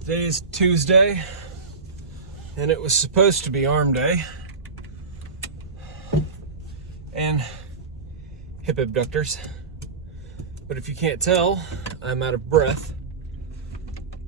Today is Tuesday, and it was supposed to be arm day. And hip abductors. But if you can't tell, I'm out of breath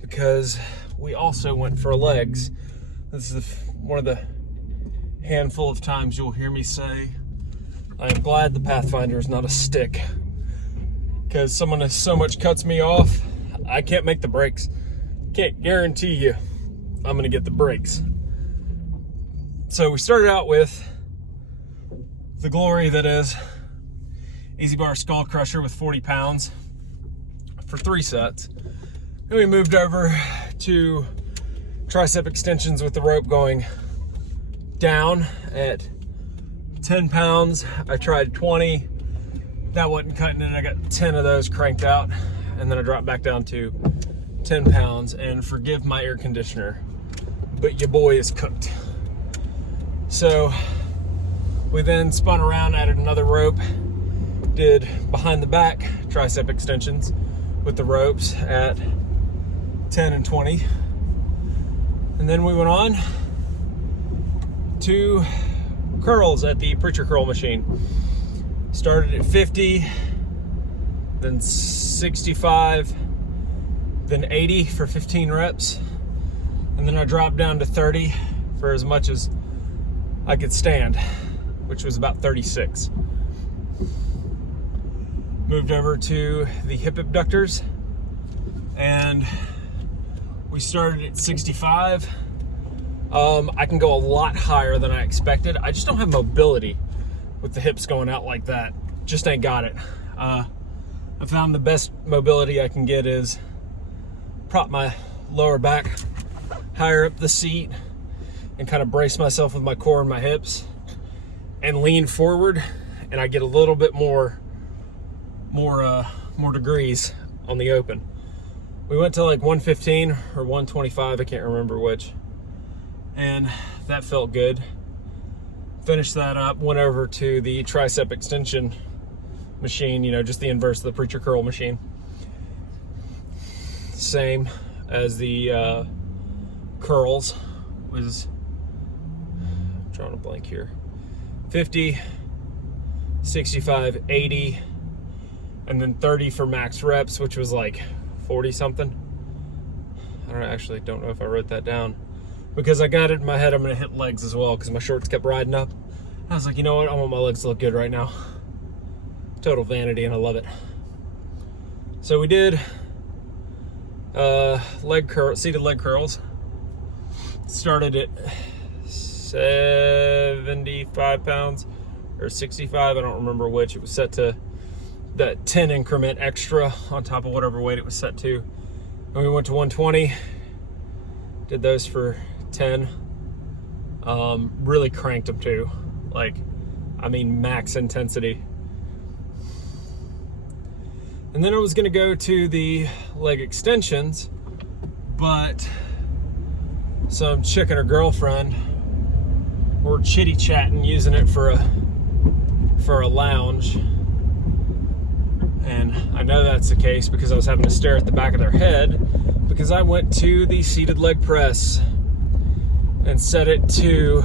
because we also went for legs. This is one of the handful of times you'll hear me say, I am glad the Pathfinder is not a stick, because someone so much cuts me off, I can't make the brakes. Can't guarantee you I'm gonna get the brakes. So we started out with the glory that is EZ Bar Skull Crusher with 40 pounds for 3 sets. Then we moved over to tricep extensions with the rope going down at 10 pounds. I tried 20. That wasn't cutting it. I got 10 of those cranked out. And then I dropped back down to 10 pounds. And forgive my air conditioner, but your boy is cooked. So we then spun around, added another rope, did behind the back tricep extensions with the ropes at 10 and 20. And then we went on to curls at the Preacher Curl machine. Started at 50, then 65, then 80 for 15 reps. And then I dropped down to 30 for as much as I could stand, which was about 36. Moved over to the hip abductors, and we started at 65. I can go a lot higher than I expected. I just don't have mobility with the hips going out like that. Just ain't got it. I found the best mobility I can get is prop my lower back higher up the seat and kind of brace myself with my core and my hips and lean forward, and I get a little bit more degrees on the open. We went to like 115 or 125, I can't remember which, and that felt good. Finished that up, went over to the tricep extension machine, just the inverse of the Preacher Curl machine. Same as the curls, was, I'm drawing a blank here, 50, 65, 80, and then 30 for max reps, which was like 40 something. I actually don't know if I wrote that down, because I got it in my head I'm gonna hit legs as well, because my shorts kept riding up. I was like, you know what, I want my legs to look good right now. Total vanity, and I love it. So we did seated leg curls. Started at 75 pounds or 65, I don't remember which. It was set to that 10 increment extra on top of whatever weight it was set to. And we went to 120, did those for 10. Really cranked them too. Max intensity. And then I was gonna go to the leg extensions, but some chick and her girlfriend were chitty chatting, using it for a lounge. And I know that's the case because I was having to stare at the back of their head, because I went to the seated leg press and set it to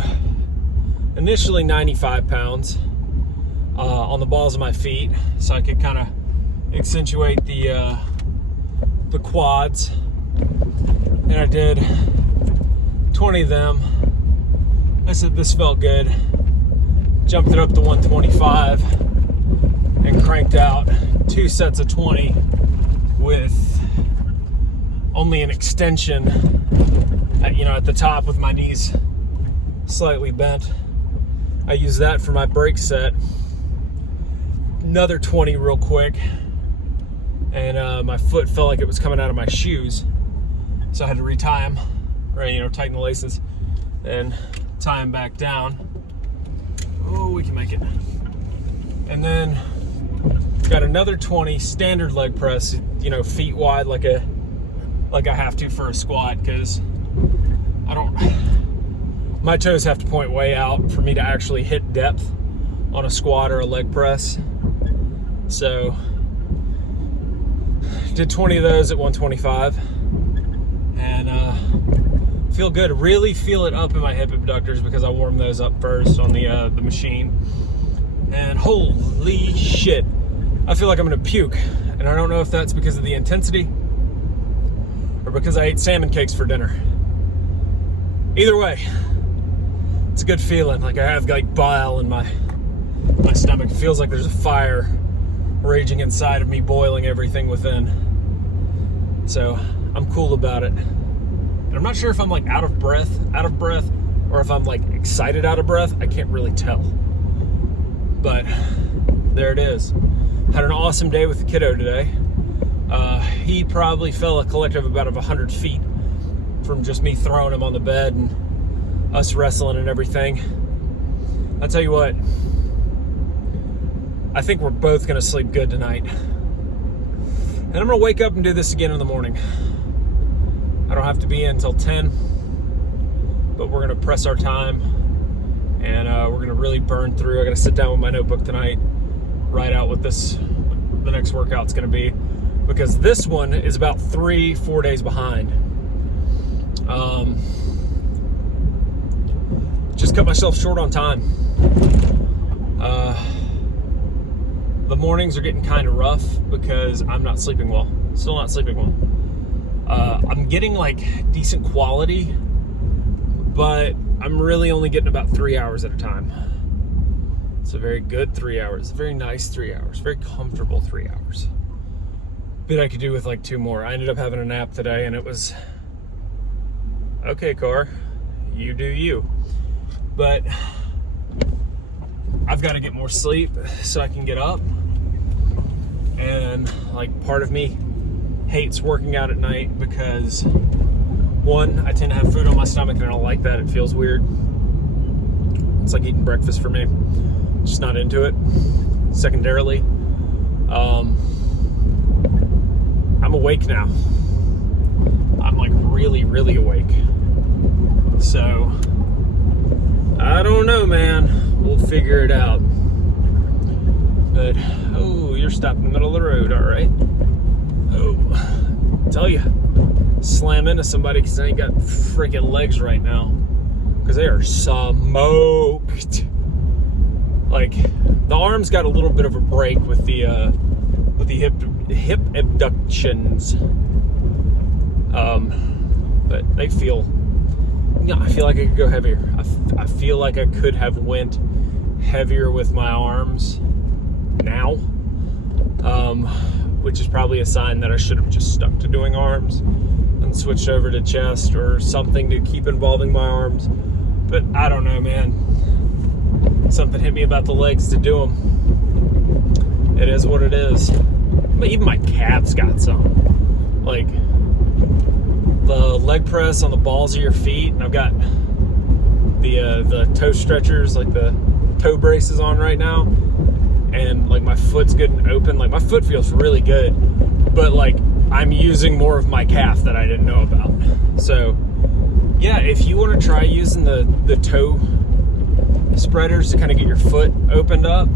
initially 95 pounds on the balls of my feet, so I could kind of accentuate the quads. And I did 20 of them. I said this felt good. Jumped it up to 125 and cranked out 2 sets of 20 with only an extension at the top with my knees slightly bent. I used that for my break set. Another 20 real quick, and my foot felt like it was coming out of my shoes, so I had to retie them, or tighten the laces and tie them back down. Oh, we can make it. And then got another 20 standard leg press, feet wide, like I have to for a squat, because my toes have to point way out for me to actually hit depth on a squat or a leg press. So did 20 of those at 125, and and feel good. Really feel it up in my hip abductors because I warmed those up first on the machine. And holy shit, I feel like I'm gonna puke. And I don't know if that's because of the intensity or because I ate salmon cakes for dinner. Either way, it's a good feeling. Like I have like bile in my stomach. It feels like there's a fire raging inside of me, boiling everything within. So I'm cool about it. And I'm not sure if I'm like out of breath, or if I'm like excited out of breath. I can't really tell. But there it is. Had an awesome day with the kiddo today. He probably fell a collective about 100 feet from just me throwing him on the bed and us wrestling and everything. I'll tell you what, I think we're both gonna sleep good tonight. And I'm gonna wake up and do this again in the morning. I don't have to be in until 10, but we're gonna press our time and we're gonna really burn through. I gotta sit down with my notebook tonight, write out what the next workout's gonna be, because this one is about 3-4 days behind. Just cut myself short on time. The mornings are getting kind of rough because I'm not sleeping well. Still not sleeping well. I'm getting like decent quality, but I'm really only getting about 3 hours at a time. It's a very good 3 hours, a very nice 3 hours, very comfortable 3 hours. But I could do with like 2 more. I ended up having a nap today and it was, okay, car, you do you. But I've got to get more sleep so I can get up. And like part of me hates working out at night because, one, I tend to have food on my stomach and I don't like that. It feels weird. It's like eating breakfast for me. Just not into it. Secondarily, I'm awake now. I'm like really, really awake. So I don't know, man. We'll figure it out. But, oh, you're stopped in the middle of the road, all right. Oh, tell you, slam into somebody because I ain't got freaking legs right now. Because they are smoked. Like, the arms got a little bit of a break with the hip abductions. But they feel, yeah, I feel like I could go heavier. I feel like I could have went heavier with my arms now, which is probably a sign that I should have just stuck to doing arms and switched over to chest or something to keep involving my arms. But I don't know, man. Something hit me about the legs to do them. It is what it is. But even my calves got some. Like, the leg press on the balls of your feet, and I've got the toe stretchers, like the toe braces on right now, and like my foot's good and open. Like my foot feels really good, but like I'm using more of my calf that I didn't know about. So yeah, if you want to try using the toe spreaders to kind of get your foot opened up,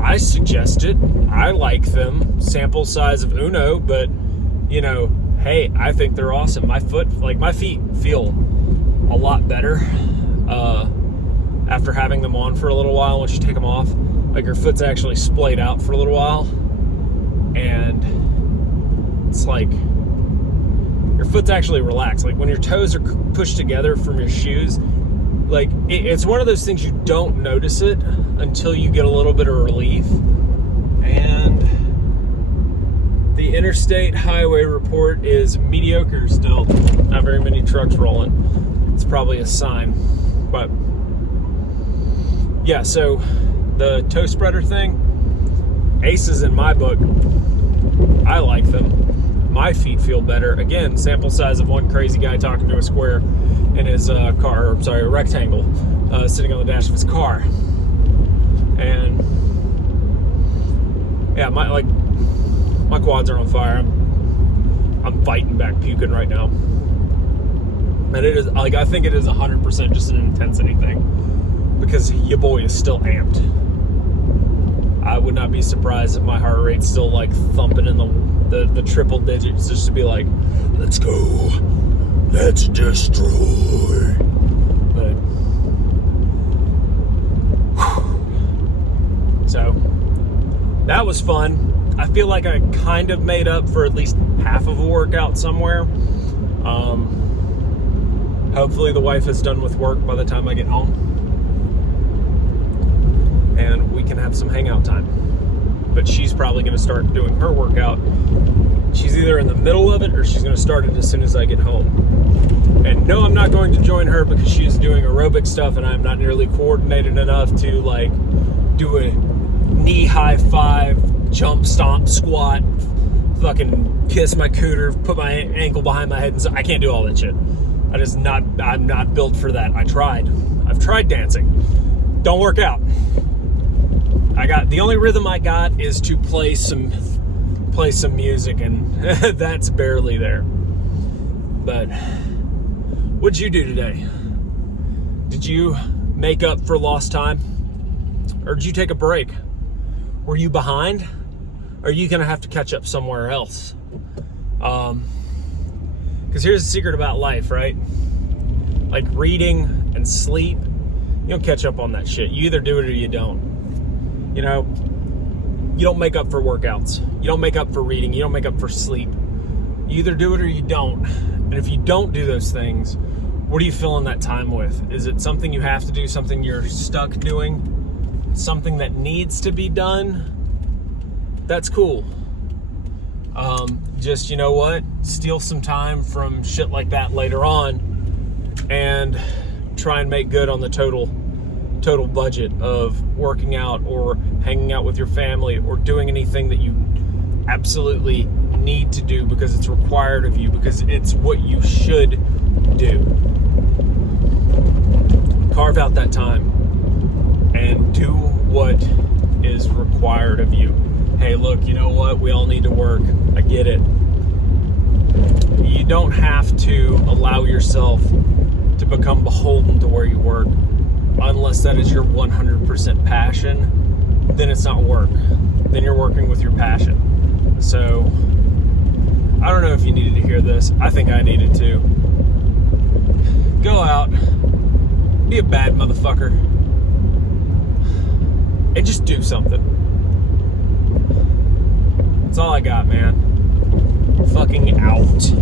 I suggest it. I like them. Sample size of uno, but you know, hey, I think they're awesome. My feet feel a lot better after having them on for a little while. Once you take them off, like your foot's actually splayed out for a little while, and it's like your foot's actually relaxed. Like when your toes are pushed together from your shoes, like it's one of those things you don't notice it until you get a little bit of relief. And the interstate highway report is mediocre still. Not very many trucks rolling. It's probably a sign. But yeah, so the toe spreader thing, aces in my book. I like them. My feet feel better. Again, sample size of one crazy guy talking to a square in his car, or sorry, a rectangle, sitting on the dash of his car. And yeah, my quads are on fire. I'm fighting back puking right now. And it is like, I think it is 100% just an intensity thing, because your boy is still amped. I would not be surprised if my heart rate's still like thumping in the triple digits, just to be like, let's go. Let's destroy. But so that was fun. I feel like I kind of made up for at least half of a workout somewhere. Hopefully the wife is done with work by the time I get home, and we can have some hangout time. But she's probably going to start doing her workout. She's either in the middle of it or she's going to start it as soon as I get home. And no, I'm not going to join her because she is doing aerobic stuff and I'm not nearly coordinated enough to like do a knee high five, jump, stomp, squat, fucking kiss my cooter, put my ankle behind my head, and so I can't do all that shit. I'm not built for that. I've tried dancing. Don't work out. The only rhythm I got is to play some music, and that's barely there. But what'd you do today? Did you make up for lost time? Or did you take a break? Were you behind? Or are you gonna have to catch up somewhere else? Because here's the secret about life, right? Like reading and sleep, you don't catch up on that shit. You either do it or you don't. You know, you don't make up for workouts. You don't make up for reading. You don't make up for sleep. You either do it or you don't. And if you don't do those things, what are you filling that time with? Is it something you have to do, something you're stuck doing, something that needs to be done? That's cool. Just, you know what? Steal some time from shit like that later on and try and make good on the total budget of working out or hanging out with your family or doing anything that you absolutely need to do because it's required of you, because it's what you should do. Carve out that time and do what is required of you. Hey, look, you know what? We all need to work. I get it. You don't have to allow yourself to become beholden to where you work unless that is your 100% passion. Then it's not work. Then you're working with your passion. So, I don't know if you needed to hear this. I think I needed to. Go out. Be a bad motherfucker. And just do something. That's all I got, man. Fucking out.